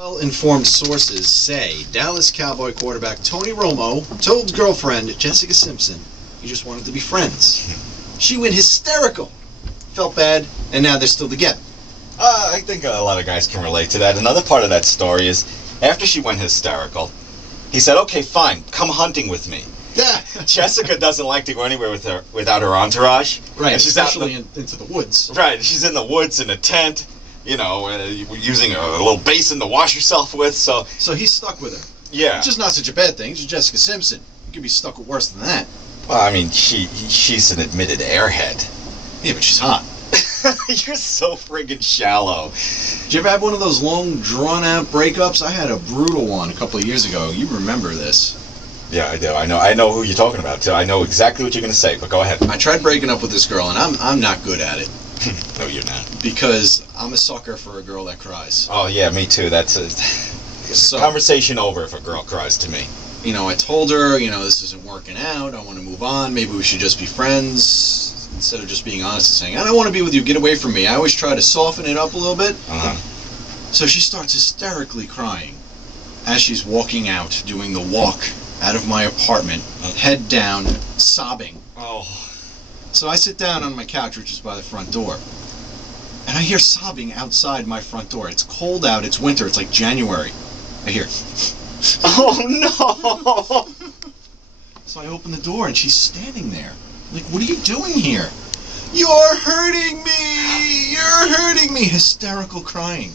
Well-informed sources say Dallas Cowboy quarterback Tony Romo told girlfriend Jessica Simpson he just wanted to be friends. She went hysterical, felt bad, and now they're still together. I think a lot of guys can relate to that. Another part of that story is after she went hysterical, he said, "Okay, fine, come hunting with me." Jessica doesn't like to go anywhere without her entourage. Right, and she's especially into the woods. Right, she's in the woods in a tent, you know, using a little basin to wash herself with, so he's stuck with her. Yeah. Which is not such a bad thing. She's Jessica Simpson. You could be stuck with worse than that. Well, I mean, she's an admitted airhead. Yeah, but she's hot. You're so friggin' shallow. Did you ever have one of those long, drawn-out breakups? I had a brutal one a couple of years ago. You remember this. Yeah, I do. I know who you're talking about, too. I know exactly what you're going to say, but go ahead. I tried breaking up with this girl, and I'm not good at it. No, you're not. Because I'm a sucker for a girl that cries. Oh, yeah, me too. That's a conversation over if a girl cries to me. You know, I told her, this isn't working out. I want to move on. Maybe we should just be friends. Instead of just being honest and saying, I don't want to be with you. Get away from me. I always try to soften it up a little bit. So she starts hysterically crying as she's walking out, doing the walk out of my apartment, head down, sobbing. Oh. So I sit down on my couch, which is by the front door, and I hear sobbing outside my front door. It's cold out. It's winter. It's like January. I hear. Oh, no! So I open the door, and she's standing there. Like, what are you doing here? You're hurting me! You're hurting me! Hysterical crying.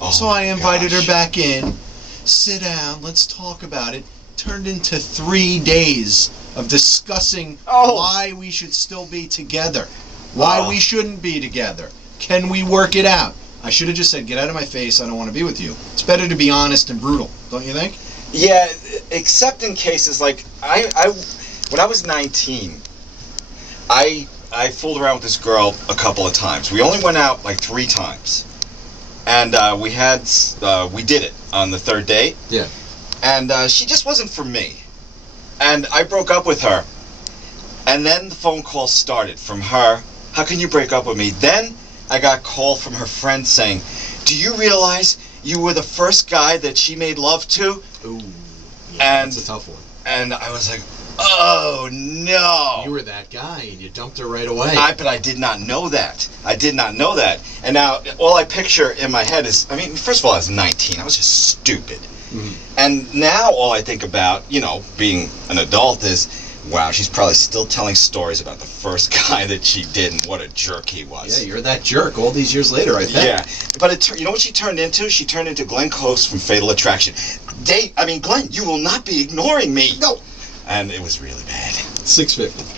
Oh, so I invited her back in. Sit down. Let's talk about it. Turned into 3 days of discussing why we should still be together. Why we shouldn't be together. Can we work it out? I should have just said, get out of my face. I don't want to be with you. It's better to be honest and brutal. Don't you think? Yeah, except in cases like when I was 19, I fooled around with this girl a couple of times. We only went out like 3 times, and we did it on the 3rd date. Yeah. And she just wasn't for me, and I broke up with her. And then the phone call started from her. How can you break up with me? Then I got a call from her friend saying, "Do you realize you were the first guy that she made love to?" Ooh, yeah, and that's a tough one. And I was like, oh no! You were that guy, and you dumped her right away. But I did not know that. I did not know that. And now all I picture in my head is, I mean, first of all, I was 19. I was just stupid. And now all I think about, being an adult is, wow, she's probably still telling stories about the first guy that she did and what a jerk he was. Yeah, you're that jerk all these years later, I think. Yeah, but you know what she turned into? She turned into Glenn Close from Fatal Attraction. Glenn, you will not be ignoring me. No. And it was really bad. 650.